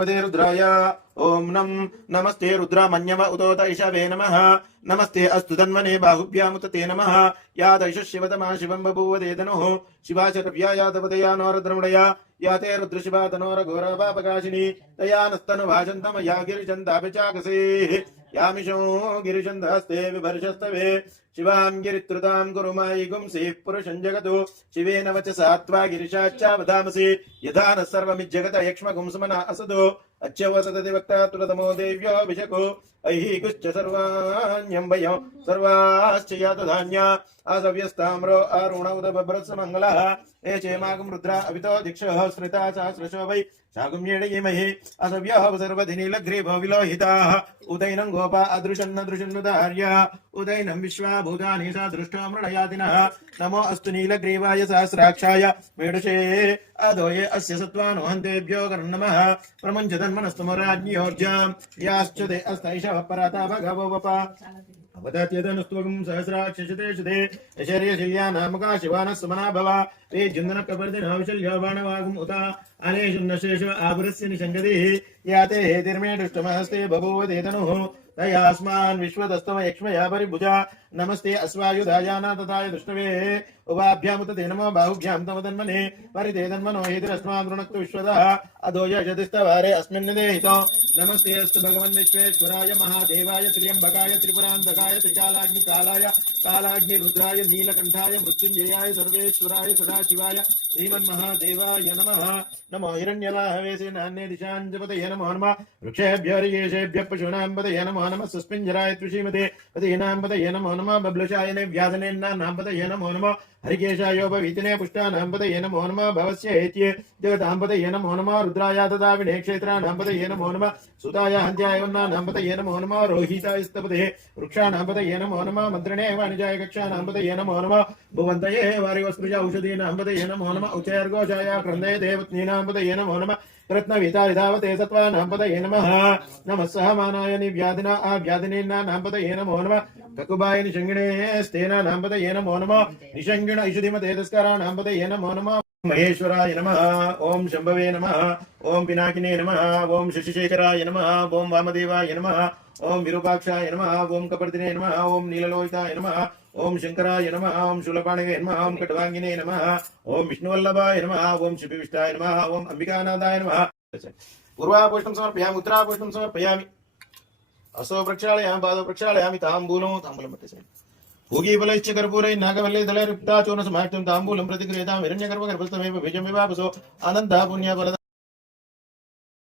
रुद्राय ओम नमस्ते रुद्रामन्यव उतोत ईशवे नमः नमस्ते अस्तु तन्वने बाहुभ्यामुत ते नमः या दैशशिवतमा शिवं बभूव देदनुः शिवाचरव्या यादवदया नोरद्रमुडया या ते रुद्रशिवा तनोर घोरा पापकाशिनी तया नस्तनु भाषन्तम या गिरिचन्दाभिचाकसे यामिषो गिरिचन्दहस्ते विभर्षस्तवे शिवां गिरित्रुतां गुरुमायि गुंसि पुरुषं जगतो शिवेन वचसा त्वा गिरिशाच्चावधामसि यथा न सर्वमिज्जगत यक्ष्मगुंसमना असदो अच्छवसतति वक्ता तुलतमो देव्यो विशको ऐहिकुश्च सर्वाण्यम्बयो सर्वाश्च यातु धान्या आसव्यस्ताम्रो अरुण उदबभ्रत्समङ्गलः एचेमागं रुद्रा अवितो दिक्षः श्रिता सहस्रशो वै शाकुम्येण येमहे असव्यः सर्वधिनीलग्रीभो विलोहिताः उदैनं गोपा अदृशन्नदृशन्नुदार्या उदैनं विश्वाभूतानि सा दृष्टो मृडयातिनः नमो अस्तु नीलग्रीवाय सहस्राक्षाय मेढुषे अधोये अस्य सत्त्वानो हन्तेभ्यो कर्णमः प्रमुञ्चतन्मनस्तुमराज्ञोर्जां याश्च ते अस्तैषः पराता भगवो वपा अवदत्यदनुस्त्वगं सहस्राक्षशते शते ऐश्वर्यशय्या नामका शिवानः सुमना भवा ते जुन्दनकपर्दिनः विशल्यो बाणवागुम् उता अनेशुन्नशेष आपुरस्य निषङ्गतिः याते हेतिर्मे दुष्टमहस्ते बभूव देतनुः तयास्मान् विश्वदस्तम यक्ष्मया परिभुजा नमस्ते अश्वायुधायाना तथाय दुष्टवे उभाभ्यामुत ते नमो बाहुभ्यां तव तन्मने परिते तन्मनो हेतिरस्मान् ऋणक्तु विश्वदः अधो यशतिस्तवारे अस्मिन् देहितो नमस्ते अस्तु भगवन् विश्वेश्वराय महादेवाय त्र्यम्बकाय त्रिपुरान्तकाय त्रिकालाग्निकालाय कालाग्निरुद्राय नीलकण्ठाय मृत्युञ्जयाय सर्वेश्वराय सदाशिवाय श्रीमन्महादेवाय नमः नमो हिरण्यलाहवेसे नान्ये दिशाञ्जपतये नमो नमः वृक्षेभ्यः ऋयेषेभ्यः पशूनां पतये नमो नमः सुस्पिञ्जराय त्विषीमते पतयेनां पतये नमो नमः बब्लशायने व्याधनेन्नां पतये नमो नमः हरिकेशायोपवीतिने पुष्टानां पतये नमो नमः भवस्य हेत्ये जगतां पतये नमो नमः रुद्राय तथा विनेक्षेत्राणां पतये नमो नमः सुताय हन्त्याय वन्नानां पतये नमो नमः रोहिताय स्तपते वृक्षाणां पतये नमो नमः मन्त्रणे वाणिजाय कक्षाणां पतये नमो नमः भुवन्तये वारिवस्पृजा औषधीनां पतये नमो नमः उचैर्घोषाय क्रन्दये देवत्नीनां पतये नमो नमः रत्नवितारिधावते सत्त्वानां पतये नमः नमः सहमानाय निव्याधिना आव्याधिनेनां पतये नमो नमः ककुबाय निषङ्गिणे स्तेनां पतये नमो नमः निषङ्गिण इषुधिमते तस्कराणां पतये नमो नमः महेश्वराय नमः ओम शंभवे नमः ओम पिनाकिने नमः ओम शशिशेखराय नमः ओम वामदेवाय नमः ओम विरूपाक्षाय नमः ओम कपर्दिने नमः ओम नीललोहिताय नमः ओम शंकराय नमः ओम शूलपाणिगे नमः ओम कटवांगिने नमः ओम विष्णुवल्लभाय नमः ओम शिवविष्टाय नमः ओम अंबिकानाथाय नमः पूर्वापुष्टं समर्पयामि उत्तरापुष्टं समर्पयामि असो प्रक्षालयामि पादो प्रक्षालयामि ताम्बूलं पट्टिसेन भूगीफलैश्च कर्पूरै नागवल्लीदलैर्युक्ता चूर्णसमायुक्तं ताम्बूलं प्रतिगृहीतां हिरण्यगर्भगर्भस्थमेव बीजमेवापसो अनन्तः पुण्यफलदा